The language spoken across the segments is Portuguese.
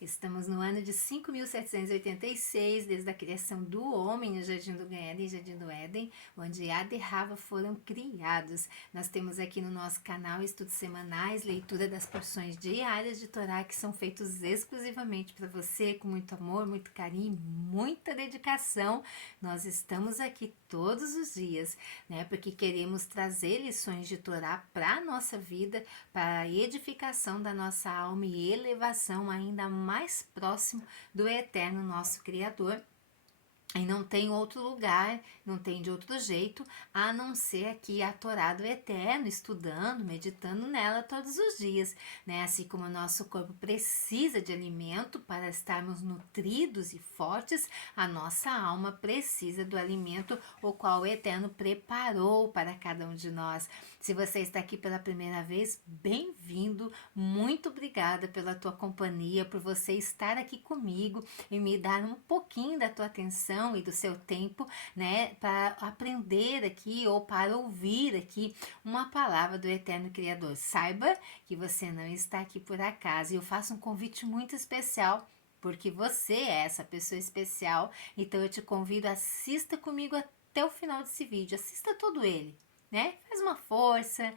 Estamos no ano de 5.786, desde a criação do homem no Jardim do Éden e Jardim do Éden, onde Adão e Rava foram criados. Nós temos aqui no nosso canal estudos semanais, leitura das porções diárias de Torá, que são feitos exclusivamente para você, com muito amor, muito carinho, muita dedicação. Nós estamos aqui todos os dias, né? Porque queremos trazer lições de Torá para a nossa vida, para a edificação da nossa alma e elevação ainda mais próximo do eterno nosso Criador. E não tem outro lugar, não tem de outro jeito, a não ser aqui a Torá do Eterno, estudando, meditando nela todos os dias, né? Assim como o nosso corpo precisa de alimento para estarmos nutridos e fortes, a nossa alma precisa do alimento o qual o Eterno preparou para cada um de nós. Se você está aqui pela primeira vez, bem-vindo, muito obrigada pela tua companhia, por você estar aqui comigo e me dar um pouquinho da tua atenção e do seu tempo, né, para aprender aqui ou para ouvir aqui uma palavra do Eterno Criador. Saiba que você não está aqui por acaso e eu faço um convite muito especial porque você é essa pessoa especial, então eu te convido, assista comigo até o final desse vídeo, assista todo ele, né? Faz uma força,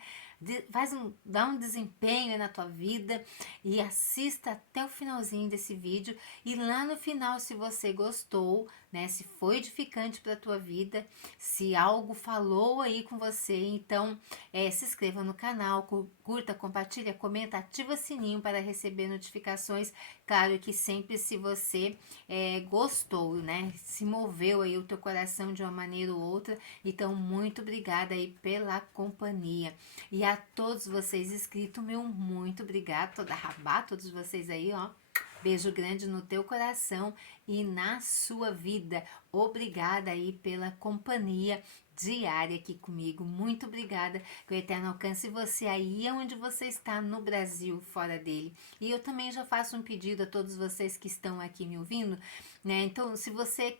dá um desempenho na tua vida e assista até o finalzinho desse vídeo. E lá no final, se você gostou, né? Se foi edificante para a tua vida, se algo falou aí com você, então se inscreva no canal, curta, compartilha, comenta, ativa o sininho para receber notificações. Claro que sempre se você gostou, né? Se moveu aí o teu coração de uma maneira ou outra. Então, muito obrigada aí pela companhia. E a todos vocês inscritos, meu muito obrigada, toda Rabá, todos vocês aí, ó. Beijo grande no teu coração e na sua vida. Obrigada aí pela companhia diária aqui comigo. Muito obrigada. Que o Eterno alcance você aí onde você está, no Brasil, fora dele. E eu também já faço um pedido a todos vocês que estão aqui me ouvindo, né? Então, se você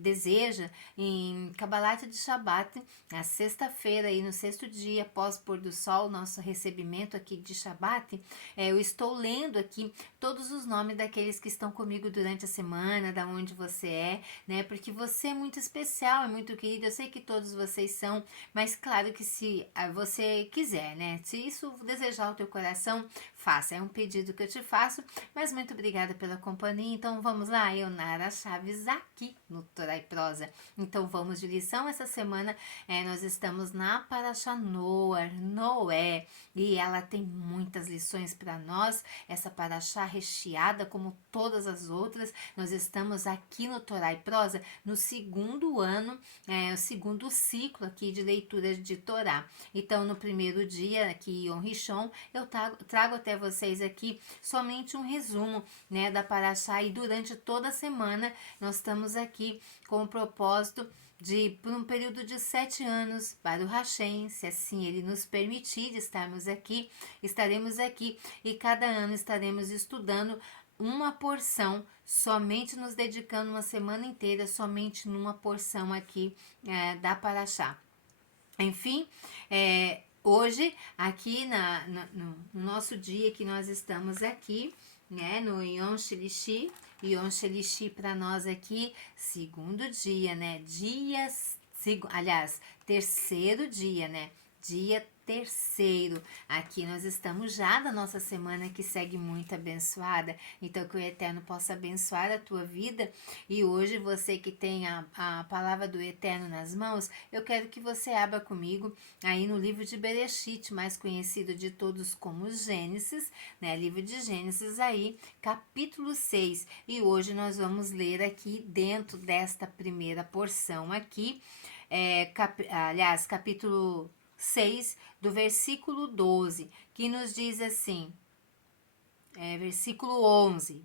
deseja, em Kabbalat de Shabbat, na sexta-feira e no sexto dia após pôr do sol, nosso recebimento aqui de Shabbat, eu estou lendo aqui todos os nomes daqueles que estão comigo durante a semana, da onde você é, né? Porque você é muito especial, é muito querido, eu sei que todos vocês são, mas claro que se você quiser, né? Se isso desejar o teu coração, faça, é um pedido que eu te faço, mas muito obrigada pela companhia. Então vamos lá, eu, Nara Chaves, aqui no Torá e Prosa. Então vamos de lição. Essa semana nós estamos na Parashá Noé, e ela tem muitas lições para nós, essa Parashá recheada como todas as outras. Nós estamos aqui no Torá e Prosa no segundo ano, o segundo ciclo aqui de leitura de Torá. Então no primeiro dia aqui, Yom Rishon, eu trago até vocês aqui somente um resumo, né, da Parashá, e durante toda a semana nós estamos aqui com o propósito de, por um período de 7 anos, para o Hashem, se assim ele nos permitir estarmos aqui, estaremos aqui, e cada ano estaremos estudando uma porção, somente nos dedicando uma semana inteira, somente numa porção aqui da Parashá. Enfim, hoje, aqui no nosso dia que nós estamos aqui, né, no Yom Shelishi, Yom Shelishi para nós aqui, segundo dia, né, aliás, terceiro dia, né, dia terceiro. Aqui nós estamos já da nossa semana que segue muito abençoada, então que o Eterno possa abençoar a tua vida. E hoje você que tem a palavra do Eterno nas mãos, eu quero que você abra comigo aí no livro de Bereshit, mais conhecido de todos como Gênesis, né, livro de Gênesis aí, capítulo 6, e hoje nós vamos ler aqui dentro desta primeira porção aqui, capítulo 6, do versículo 12, que nos diz assim, versículo 11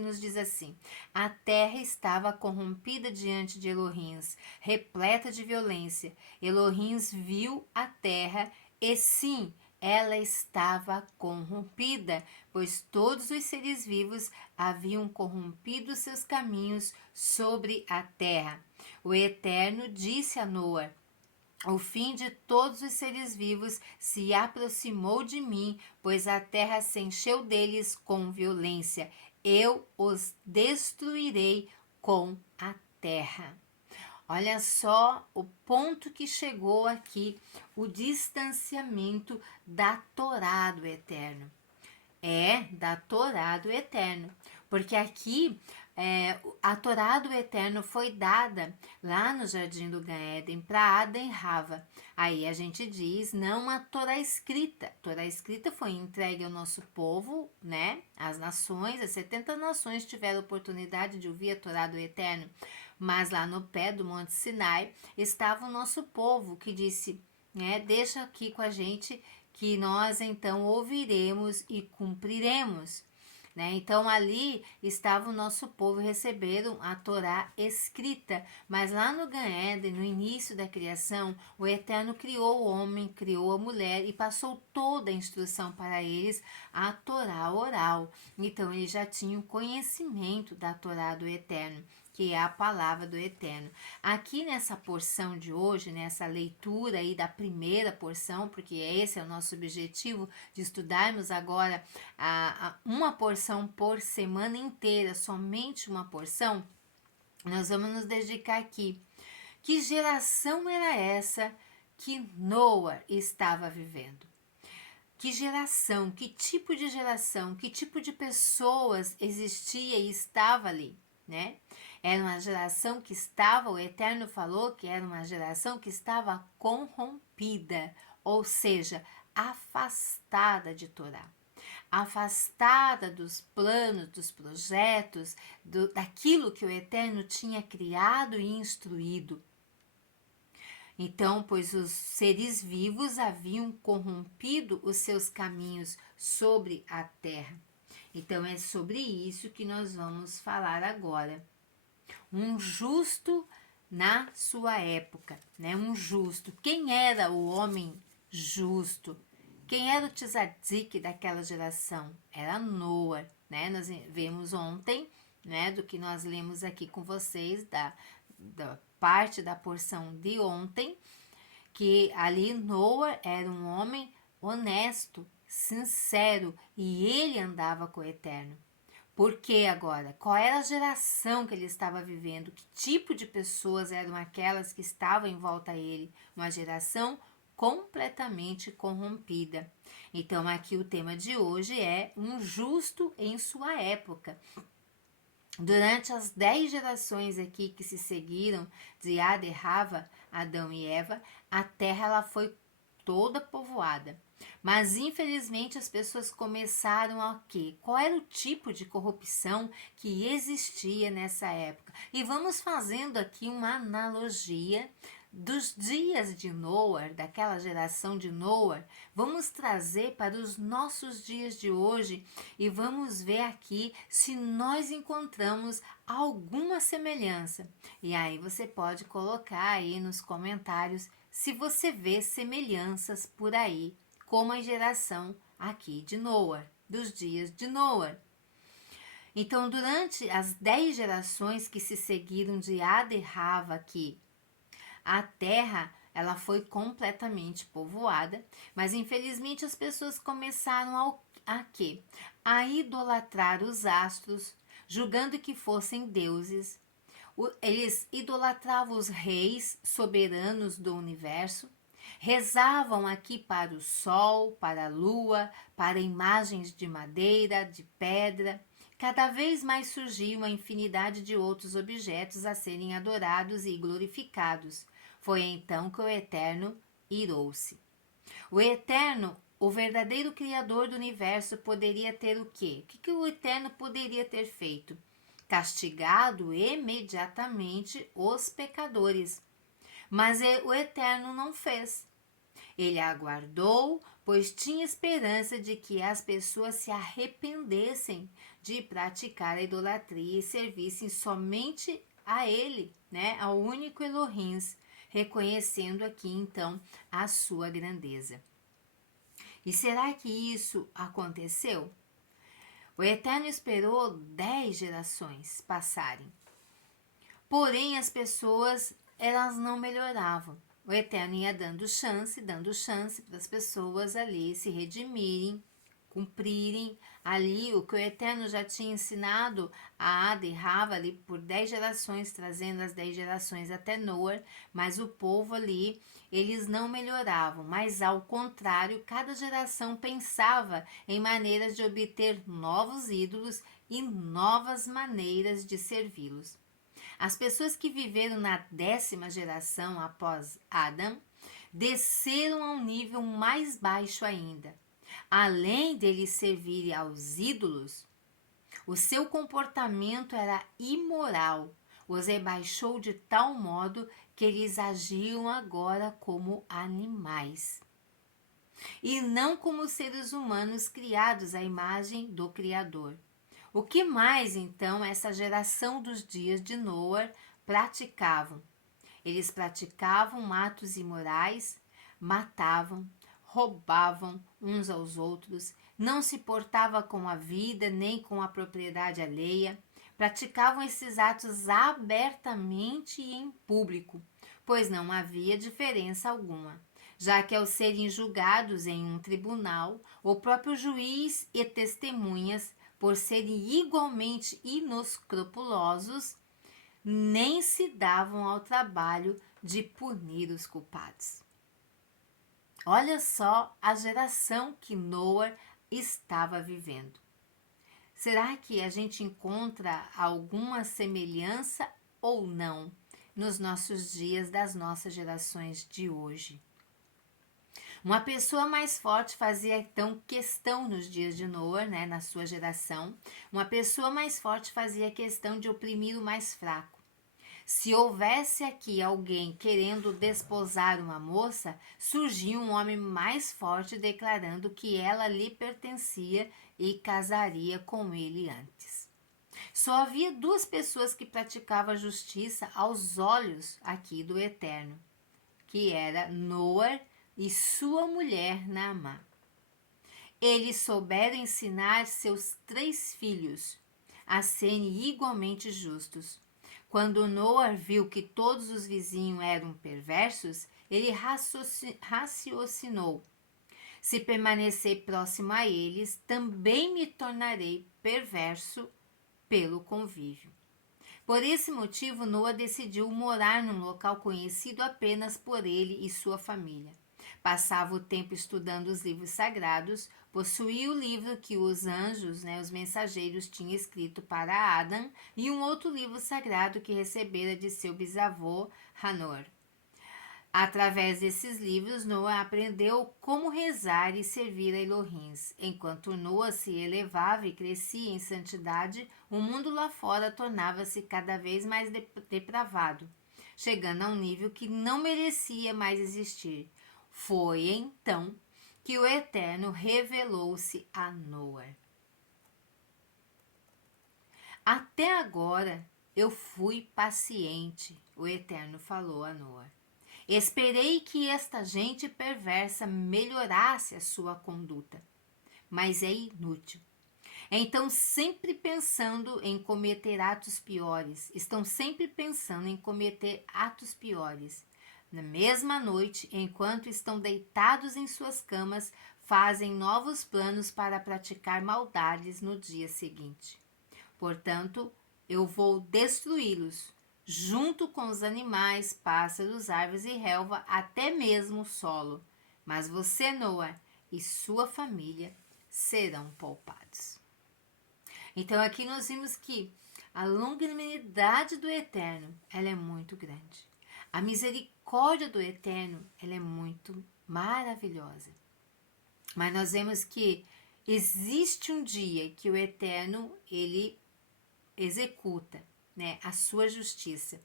nos diz assim: a terra estava corrompida diante de Elohim, repleta de violência. Elohim viu a terra e sim, ela estava corrompida, pois todos os seres vivos haviam corrompido seus caminhos sobre a terra. O Eterno disse a Noé: O fim de todos os seres vivos se aproximou de mim, pois a terra se encheu deles com violência. Eu os destruirei com a terra. Olha só o ponto que chegou aqui, o distanciamento da Torá do Eterno. Da Torá do Eterno. Porque aqui a Torá do Eterno foi dada lá no Jardim do Gan-Eden para Adão e Rava. Aí a gente diz, não a Torá escrita. A Torá escrita foi entregue ao nosso povo, né? As nações, as 70 nações tiveram oportunidade de ouvir a Torá do Eterno. Mas lá no pé do Monte Sinai estava o nosso povo que disse, né? Deixa aqui com a gente que nós então ouviremos e cumpriremos. Né? Então ali estava o nosso povo, receberam a Torá escrita, mas lá no Gan-Eden, no início da criação, o Eterno criou o homem, criou a mulher e passou toda a instrução para eles, a Torá oral. Então eles já tinham conhecimento da Torá do Eterno, que é a palavra do Eterno. Aqui nessa porção de hoje, nessa leitura aí da primeira porção, porque esse é o nosso objetivo de estudarmos agora uma porção por semana inteira, somente uma porção, nós vamos nos dedicar aqui. Que geração era essa que Noa estava vivendo? Que geração, que tipo de pessoas existia e estava ali, né? Era uma geração que estava, o Eterno falou que era uma geração que estava corrompida, ou seja, afastada de Torá, afastada dos planos, dos projetos, daquilo que o Eterno tinha criado e instruído. Então, pois os seres vivos haviam corrompido os seus caminhos sobre a terra. Então, é sobre isso que nós vamos falar agora. Um justo na sua época, né? Um justo. Quem era o homem justo? Quem era o tzadik daquela geração? Era Noa, né? Nós vimos ontem, né? Do que nós lemos aqui com vocês, da parte da porção de ontem, que ali Noa era um homem honesto, sincero, e ele andava com o Eterno. Por que agora? Qual era a geração que ele estava vivendo? Que tipo de pessoas eram aquelas que estavam em volta a ele? Uma geração completamente corrompida. Então, aqui o tema de hoje é um justo em sua época. Durante as 10 gerações aqui que se seguiram de Adão e Rava, Adão e Eva, a terra ela foi toda povoada. Mas infelizmente as pessoas começaram a quê? Qual era o tipo de corrupção que existia nessa época? E vamos fazendo aqui uma analogia dos dias de Noa, daquela geração de Noa, vamos trazer para os nossos dias de hoje e vamos ver aqui se nós encontramos alguma semelhança. E aí você pode colocar aí nos comentários se você vê semelhanças por aí, como a geração aqui de Noa, dos dias de Noa. Então, durante as 10 gerações que se seguiram de Adão e Rava aqui, a terra ela foi completamente povoada, mas infelizmente as pessoas começaram a quê? A idolatrar os astros, julgando que fossem deuses. Eles idolatravam os reis soberanos do universo, rezavam aqui para o sol, para a lua, para imagens de madeira, de pedra. Cada vez mais surgiu uma infinidade de outros objetos a serem adorados e glorificados. Foi então que o Eterno irou-se. O Eterno, o verdadeiro Criador do universo, poderia ter o quê? O que o Eterno poderia ter feito? Castigado imediatamente os pecadores. Mas o Eterno não fez. Ele aguardou, pois tinha esperança de que as pessoas se arrependessem de praticar a idolatria e servissem somente a ele, né, ao único Elohim, reconhecendo aqui então a sua grandeza. E será que isso aconteceu? O Eterno esperou 10 gerações passarem. Porém, as pessoas, elas não melhoravam. o Eterno ia dando chance para as pessoas ali se redimirem, cumprirem ali o que o Eterno já tinha ensinado a Ada e Rava ali por 10 gerações, trazendo as 10 gerações até Noé, mas o povo ali, eles não melhoravam, mas ao contrário, cada geração pensava em maneiras de obter novos ídolos e novas maneiras de servi-los. As pessoas que viveram na 10ª geração após Adão desceram a um nível mais baixo ainda. Além deles servirem aos ídolos, o seu comportamento era imoral. Os rebaixou de tal modo que eles agiam agora como animais e não como seres humanos criados à imagem do Criador. O que mais então essa geração dos dias de Noé praticavam? Eles praticavam atos imorais, matavam, roubavam uns aos outros, não se portava com a vida nem com a propriedade alheia, praticavam esses atos abertamente e em público, pois não havia diferença alguma, já que ao serem julgados em um tribunal, o próprio juiz e testemunhas, por serem igualmente inescrupulosos, nem se davam ao trabalho de punir os culpados. Olha só a geração que Noé estava vivendo. Será que a gente encontra alguma semelhança ou não nos nossos dias das nossas gerações de hoje? Uma pessoa mais forte fazia então questão nos dias de Noé, né, na sua geração. Uma pessoa mais forte fazia questão de oprimir o mais fraco. Se houvesse aqui alguém querendo desposar uma moça, surgia um homem mais forte declarando que ela lhe pertencia e casaria com ele antes. Só havia 2 pessoas que praticavam a justiça aos olhos aqui do Eterno, que era Noé e sua mulher Naamá. Eles souberam ensinar seus 3 filhos a serem igualmente justos. Quando Noé viu que todos os vizinhos eram perversos, ele raciocinou: se permanecer próximo a eles, também me tornarei perverso pelo convívio. Por esse motivo, Noé decidiu morar num local conhecido apenas por ele e sua família. Passava o tempo estudando os livros sagrados, possuía o livro que os anjos, os mensageiros, tinham escrito para Adão e um outro livro sagrado que recebera de seu bisavô Hanor. Através desses livros, Noé aprendeu como rezar e servir a Elohims. Enquanto Noé se elevava e crescia em santidade, o mundo lá fora tornava-se cada vez mais depravado, chegando a um nível que não merecia mais existir. Foi então que o Eterno revelou-se a Noé. Até agora eu fui paciente, o Eterno falou a Noé. Esperei que esta gente perversa melhorasse a sua conduta, mas é inútil. Então, sempre pensando em cometer atos piores, estão sempre pensando em cometer atos piores. Na mesma noite, enquanto estão deitados em suas camas, fazem novos planos para praticar maldades no dia seguinte. Portanto, eu vou destruí-los, junto com os animais, pássaros, árvores e relva, até mesmo o solo. Mas você, Noé, e sua família serão poupados. Então, aqui nós vimos que a longanimidade do Eterno, ela é muito grande. A misericórdia do Eterno, ela é muito maravilhosa. Mas nós vemos que existe um dia que o Eterno, ele executa, a sua justiça.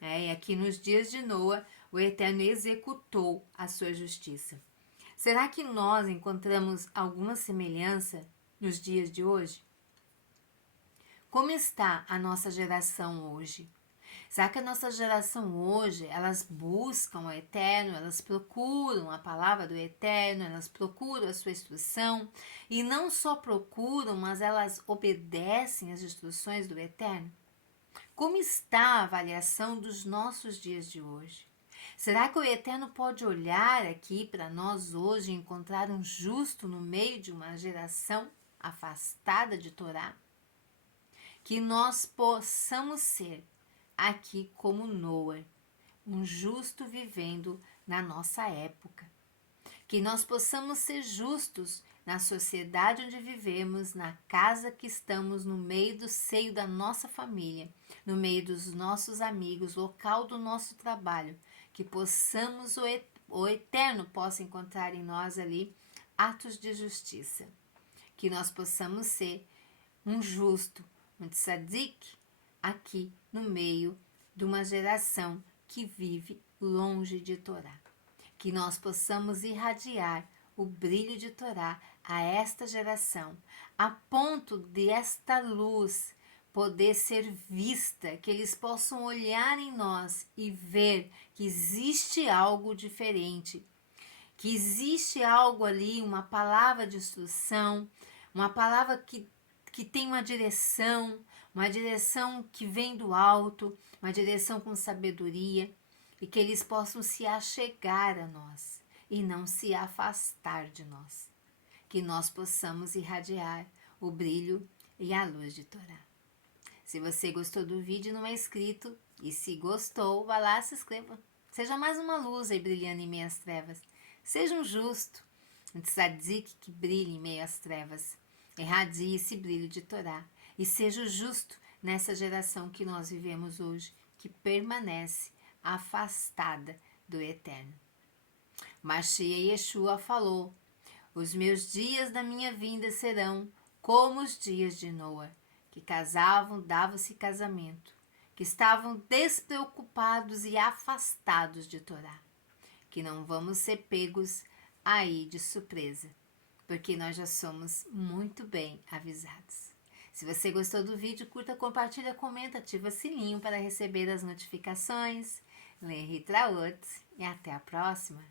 E aqui nos dias de Noé, o Eterno executou a sua justiça. Será que nós encontramos alguma semelhança nos dias de hoje? Como está a nossa geração hoje? Será que a nossa geração hoje, elas buscam o Eterno, elas procuram a palavra do Eterno, elas procuram a sua instrução, e não só procuram, mas elas obedecem às instruções do Eterno? Como está a avaliação dos nossos dias de hoje? Será que o Eterno pode olhar aqui para nós hoje e encontrar um justo no meio de uma geração afastada de Torá? Que nós possamos ser aqui como Noé, um justo vivendo na nossa época. Que nós possamos ser justos na sociedade onde vivemos, na casa que estamos, no meio do seio da nossa família, no meio dos nossos amigos, local do nosso trabalho, que possamos, o Eterno possa encontrar em nós ali atos de justiça, que nós possamos ser um justo, um tzadik, aqui no meio de uma geração que vive longe de Torá. Que nós possamos irradiar o brilho de Torá a esta geração, a ponto de esta luz poder ser vista, que eles possam olhar em nós e ver que existe algo diferente, que existe algo ali, uma palavra de instrução, uma palavra que tem uma direção que vem do alto, uma direção com sabedoria, e que eles possam se achegar a nós e não se afastar de nós. Que nós possamos irradiar o brilho e a luz de Torá. Se você gostou do vídeo, não é inscrito, e se gostou, vá lá e se inscreva. Seja mais uma luz aí brilhando em meio às trevas. Seja um justo, um tzadik que brilhe em meio às trevas. Irradie esse brilho de Torá. E seja o justo nessa geração que nós vivemos hoje, que permanece afastada do Eterno. Mashiach Yeshua falou: os meus dias da minha vinda serão como os dias de Noé, que casavam, davam-se casamento, que estavam despreocupados e afastados de Torá. Que não vamos ser pegos aí de surpresa, porque nós já somos muito bem avisados. Se você gostou do vídeo, curta, compartilha, comenta, ativa o sininho para receber as notificações. Lehitraot e até a próxima!